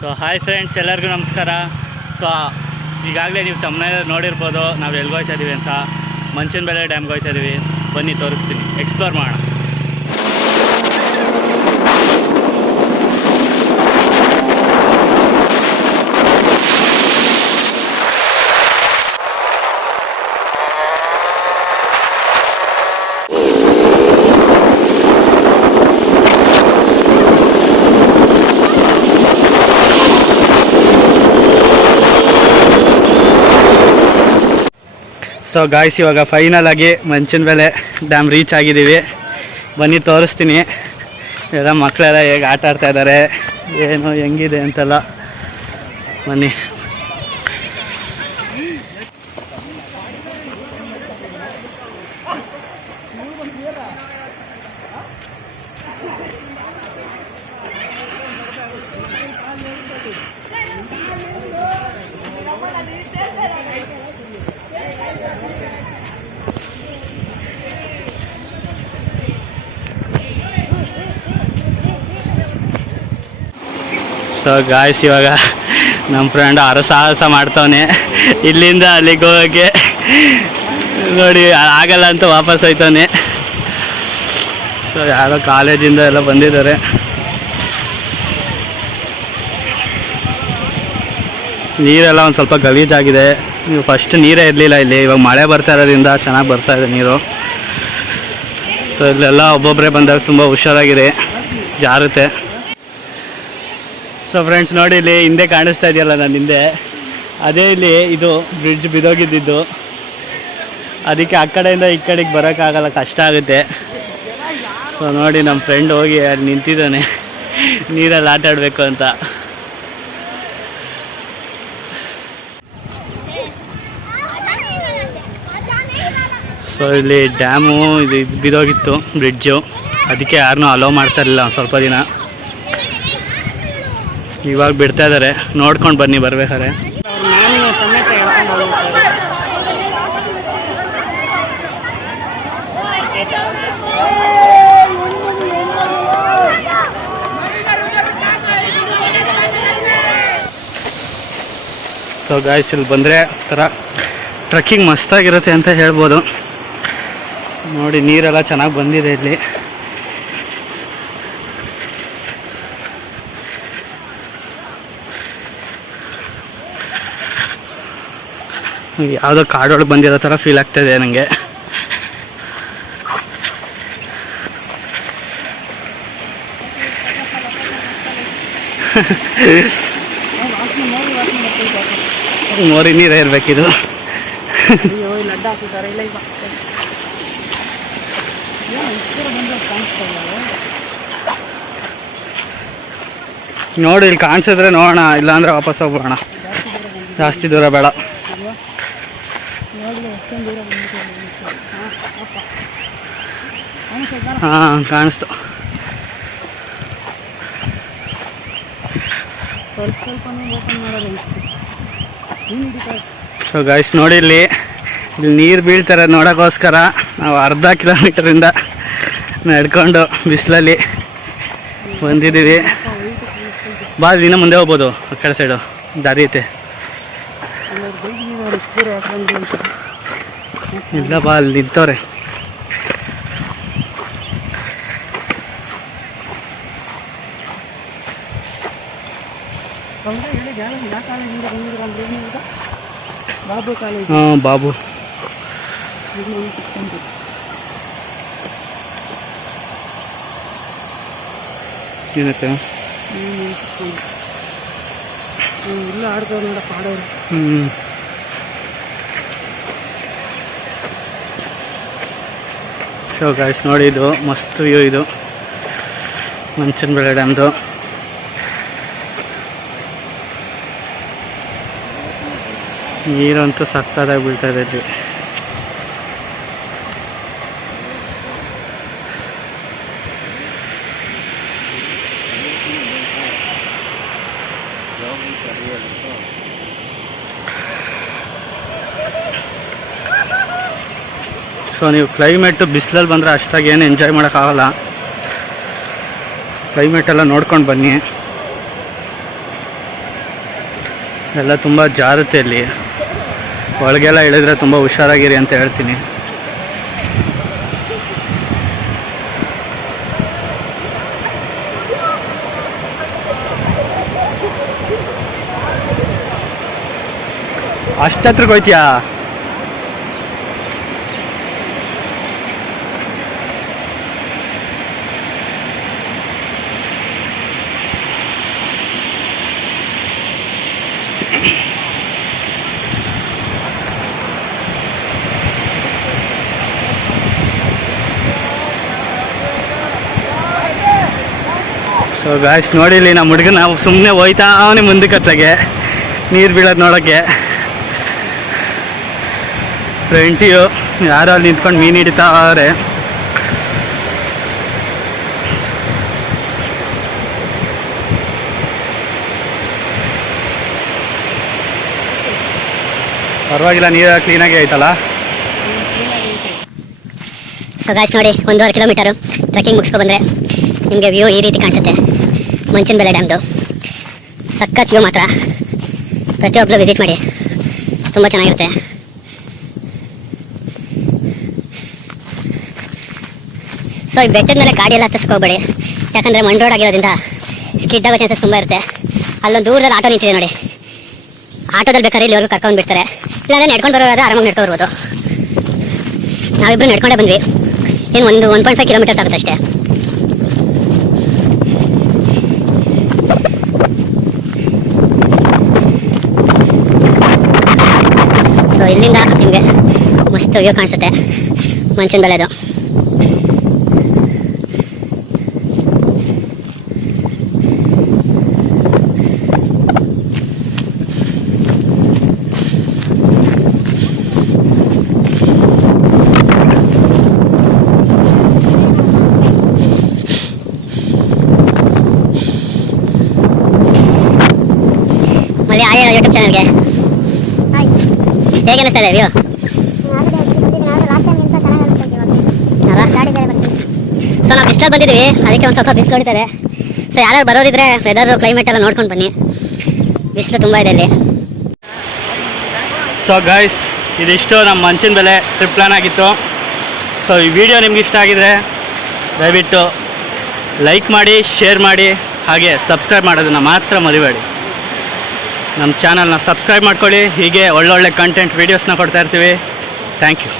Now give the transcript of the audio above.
So hi friends, ಎಲ್ಲರಿಗೂ ನಮಸ್ಕಾರ. So ಈಗಾಗಲೇ ನೀವು ತಮ್ಮನೇಲಿ ನೋಡಿರ್ಬೋದು ನಾವು ಎಲ್ಲಿಗೆ ಹೋಗ್ತಾ ಇದ್ದೀವಿ ಅಂತ. ಮಂಚನಬೆಲೆ ಡ್ಯಾಮ್ಗೆ ಹೋಗ್ತಾ ಇದ್ದೀವಿ. ಬನ್ನಿ ತೋರಿಸ್ತೀನಿ, ಎಕ್ಸ್ಪ್ಲೋರ್ ಮಾಡೋಣ. ಸೊ ಗಾಯ್ಸ್, ಇವಾಗ ಫೈನಲ್ ಆಗಿ ಮಂಚನಬೆಲೆ ಡ್ಯಾಮ್ ರೀಚ್ ಆಗಿದ್ದೀವಿ. ಬನ್ನಿ ತೋರಿಸ್ತೀನಿ ಎಲ್ಲ ಮಕ್ಕಳೆಲ್ಲ ಹೇಗೆ ಆಟ ಆಡ್ತಾ ಇದ್ದಾರೆ, ಏನು ಹೆಂಗಿದೆ ಅಂತೆಲ್ಲ. ಬನ್ನಿ. ಸೊ ಗಾಯ್ಸ್, ಇವಾಗ ನಮ್ಮ ಫ್ರೆಂಡ್ ಸಾಹಸ ಮಾಡ್ತವನೆ ಇಲ್ಲಿಂದ ಅಲ್ಲಿಗೆ ಹೋಗೋಕ್ಕೆ. ನೋಡಿ ಆಗಲ್ಲ ಅಂತ ವಾಪಸ್ ಹೋಯ್ತವನೆ. ಸೊ ಯಾರೋ ಕಾಲೇಜಿಂದ ಎಲ್ಲ ಬಂದಿದ್ದಾರೆ. ನೀರೆಲ್ಲ ಒಂದು ಸ್ವಲ್ಪ ಗಲೀಜಾಗಿದೆ. ನೀವು ಫಸ್ಟ್ ನೀರೇ ಇರಲಿಲ್ಲ ಇಲ್ಲಿ, ಇವಾಗ ಮಳೆ ಬರ್ತಾ ಇರೋದ್ರಿಂದ ಚೆನ್ನಾಗಿ ಬರ್ತಾ ಇದೆ ನೀರು. ಸೊ ಇಲ್ಲೆಲ್ಲ ಒಬ್ಬೊಬ್ಬರೇ ಬಂದಾಗ ತುಂಬ ಹುಷಾರಾಗಿದೆ, ಜಾರುತ್ತೆ. ಸೊ ಫ್ರೆಂಡ್ಸ್ ನೋಡಿ, ಇಲ್ಲಿ ಹಿಂದೆ ಕಾಣಿಸ್ತಾ ಇದೆಯಲ್ಲ ನನ್ನ ಹಿಂದೆ, ಅದೇ ಇಲ್ಲಿ ಇದು ಬ್ರಿಡ್ಜ್ ಬಿದ್ದೋಗಿದ್ದು. ಅದಕ್ಕೆ ಆ ಕಡೆಯಿಂದ ಈ ಕಡೆಗೆ ಬರೋಕ್ಕಾಗಲ್ಲ, ಕಷ್ಟ ಆಗುತ್ತೆ. ಸೊ ನೋಡಿ, ನಮ್ಮ ಫ್ರೆಂಡ್ ಹೋಗಿ ಅಲ್ಲಿ ನಿಂತಿದ್ದಾನೆ ನೀರಲ್ಲಿ ಆಟ ಆಡಬೇಕು ಅಂತ. ಸೊ ಇಲ್ಲಿ ಡ್ಯಾಮು ಇದು ಬಿದ್ದೋಗಿತ್ತು ಬ್ರಿಡ್ಜು, ಅದಕ್ಕೆ ಯಾರನ್ನೂ ಅಲೋ ಮಾಡ್ತಾ ಇರಲಿಲ್ಲ ಒಂದು ಸ್ವಲ್ಪ ದಿನ. ಇವಾಗ ಬಿಡ್ತಾ ಇದ್ದಾರೆ, ನೋಡ್ಕೊಂಡು ಬನ್ನಿ ಬರ್ಬೇಕಾರೆ. ಸೊ ಗಾಯ್ಸ್, ಇಲ್ಲಿ ಬಂದರೆ ಥರ ಟ್ರೆಕ್ಕಿಂಗ್ ಮಸ್ತಾಗಿರುತ್ತೆ ಅಂತ ಹೇಳ್ಬೋದು. ನೋಡಿ ನೀರೆಲ್ಲ ಚೆನ್ನಾಗಿ ಬಂದಿದೆ ಇಲ್ಲಿ. ಯಾವುದೋ ಕಾಡೊಳಗೆ ಬಂದಿರೋ ಥರ ಫೀಲ್ ಆಗ್ತಾಯಿದೆ ನನಗೆ. ಮೋರಿ ನೀರೇ ಇರಬೇಕಿದು. ನೋಡಿ ಇಲ್ಲಿ ಕಾಣಿಸಿದ್ರೆ ನೋಡೋಣ, ಇಲ್ಲಾಂದರೆ ವಾಪಸ್ ಹೋಗ್ಬೋಣ. ಜಾಸ್ತಿ ದೂರ ಬೇಡ. ಹಾಂ, ಕಾಣಿಸ್ತು. ಸೊ ಗಾಯ್ಸ್ ನೋಡಿ, ಇಲ್ಲಿ ನೀರು ಬೀಳ್ತಾರೆ ನೋಡೋಕ್ಕೋಸ್ಕರ ನಾವು ಅರ್ಧ ಕಿಲೋಮೀಟರಿಂದ ನಡ್ಕೊಂಡು ಬಿಸಿಲಲ್ಲಿ ಬಂದಿದ್ದೀವಿ. ಬಾ, ದಿನ ಮುಂದೆ ಹೋಗ್ಬೋದು, ಆ ಕಡೆ ಸೈಡು ದಾರಿ ಐತೆ. ಇಲ್ಲ ಬಾ, ಅಲ್ಲಿ ನಿಂತವ್ರೆ. ಹಾಂ, ಬಾಬು. ಏನಕ್ಕೆ ಇಲ್ಲ ಆಡ್ತಾವ ನೋಡ ಪಾಡೋರು. ಸೊ ಗಾಯ್ಸ್ ನೋಡಿ, ಇದು ಮಸ್ತ್ ವ್ಯೂ, ಇದು ಮಂಚನಬೆಲೆ ಡ್ಯಾಮ್ದು. ನೀರಂತೂ ಸಕ್ಕತ್ತಾಗಿ ಬೀಳ್ತಾ ಇದೆ ಇಲ್ಲಿ. ಸೊ ನೀವು ಕ್ಲೈಮೇಟು ಬಿಸಿಲಲ್ಲಿ ಬಂದರೆ ಅಷ್ಟಾಗಿ ಏನು ಎಂಜಾಯ್ ಮಾಡೋಕ್ಕಾಗಲ್ಲ. ಕ್ಲೈಮೇಟೆಲ್ಲ ನೋಡ್ಕೊಂಡು ಬನ್ನಿ. ಎಲ್ಲ ತುಂಬ ಜಾರುತ್ತೆ ಇಲ್ಲಿ. ಒಳಗೆಲ್ಲ ಇಳಿದ್ರೆ ತುಂಬ ಹುಷಾರಾಗಿರಿ ಅಂತ ಹೇಳ್ತೀನಿ. ಅಷ್ಟತ್ರಕ್ಕೆ ಹೋಯ್ತೀಯಾ? ಸೊ ಗಾಯ್ಸ್ ನೋಡಿ, ಇಲ್ಲಿ ನಮ್ಮ ಹುಡುಗ ನಾವು ಸುಮ್ಮನೆ ಹೋಯ್ತಾ ಅವನೇ ಮುಂದಕ್ಕೆ ಹತ್ಲಾಗೆ ನೀರು ಬೀಳೋದು ನೋಡೋಕ್ಕೆ. ಫ್ರೆಂಟಿಯು ಯಾರೋ ಅಲ್ಲಿ ನಿಂತ್ಕೊಂಡು ಮೀನು ಹಿಡಿತಾ ಅವ್ರೆ. ಪರವಾಗಿಲ್ಲ, ನೀರು ಕ್ಲೀನಾಗಿ ಆಯ್ತಲ್ಲ. ಸೊ ಗಾಯ್ಸ್ ನೋಡಿ, 1.5 ಕಿಲೋಮೀಟರು ಟ್ರೆಕ್ಕಿಂಗ್ ಮುಗಿಸ್ಕೊ ಬಂದರೆ ನಿಮಗೆ ವ್ಯೂ ಈ ರೀತಿ ಕಾಣಿಸುತ್ತೆ. ಮಂಚನಬೆಲೆ ಡ್ಯಾಮ್ದು ಸಖತ್ ವ್ಯೂ ಮಾತ್ರ. ಪ್ರತಿಯೊಬ್ಬರು ವಿಸಿಟ್ ಮಾಡಿ, ತುಂಬ ಚೆನ್ನಾಗಿರುತ್ತೆ. ಸೊ ಈ ಬೆಟ್ಟದ ಮೇಲೆ ಗಾಡಿ ಎಲ್ಲ ಹತ್ತಿಸ್ಕೋಬೇಡಿ, ಯಾಕಂದರೆ ಮಣ್ಣು ರೋಡ್ ಆಗಿರೋದ್ರಿಂದ ಸ್ಕಿಡ್ ಆಗೋ ಚಾನ್ಸಸ್ ತುಂಬ ಇರುತ್ತೆ. ಅಲ್ಲೊಂದು ದೂರದಲ್ಲಿ ಆಟೋ ನಿಂತಿದೆ ನೋಡಿ, ಆಟೋದಲ್ಲಿ ಬೇಕಾದ್ರೆ ಇಲ್ಲಿವರೆಗೂ ಕರ್ಕೊಂಡು ಬಿಡ್ತಾರೆ. ಇಲ್ಲಾಂದರೆ ನಡ್ಕೊಂಡು ಬರೋದಾದ್ರೆ ಆರಾಮಾಗಿ ನಡ್ಕೊಂಡು ಬರ್ಬೋದು. ನಾವಿಬ್ಬರು ನಡ್ಕೊಂಡೇ ಬಂದ್ವಿ. ಏನು 1.5 ಕಿಲೋಮೀಟರ್ಸ್ ಆಗುತ್ತೆ ಅಷ್ಟೇ. ಸೊ ಇಲ್ಲಿಂದ ನಿಮಗೆ ಮಸ್ತ್ ವ್ಯೂ ಕಾಣಿಸುತ್ತೆ ಮಂಚನಬೆಲೆದು. ಮళ్ళీ ಆಯಾ ಯೂಟ್ಯೂಬ್ ಚಾನಲ್ಗೆ ಹೇಗೆ ಅನಿಸ್ತಾ ಇದೆ ವ್ಯೂ? ಸೊ ನಾವು ಬಿಸಿಲಲ್ಲಿ ಬಂದಿದ್ದೀವಿ, ಅದಕ್ಕೆ ಒಂದು ಸ್ವಲ್ಪ ಬಿಸಿಲು ಹೊಡಿತಾರೆ. ಸೊ ಯಾರು ಬರೋದಿದ್ರೆ ವೆದರು ಕ್ಲೈಮೇಟ್ ಎಲ್ಲ ನೋಡ್ಕೊಂಡು ಬನ್ನಿ, ಬಿಸಿಲು ತುಂಬ ಇದೆ ಇಲ್ಲಿ. ಸೊ ಗೈಸ್, ಇದಿಷ್ಟು ನಮ್ಮ ಮಂಚನಬೆಲೆ ಟ್ರಿಪ್ ಪ್ಲಾನ್ ಆಗಿತ್ತು. ಸೊ ಈ ವಿಡಿಯೋ ನಿಮ್ಗೆ ಇಷ್ಟ ಆಗಿದ್ರೆ ದಯವಿಟ್ಟು ಲೈಕ್ ಮಾಡಿ, ಶೇರ್ ಮಾಡಿ, ಹಾಗೆ ಸಬ್ಸ್ಕ್ರೈಬ್ ಮಾಡೋದನ್ನು ಮಾತ್ರ ಮರಿಬೇಡಿ. ನಮ್ಮ ಚಾನಲ್ನ ಸಬ್ಸ್ಕ್ರೈಬ್ ಮಾಡ್ಕೊಳ್ಳಿ. ಹೀಗೆ ಒಳ್ಳೊಳ್ಳೆ ಕಂಟೆಂಟ್ ವೀಡಿಯೋಸ್ನ ಕೊಡ್ತಾ ಇರ್ತೀವಿ. Thank you.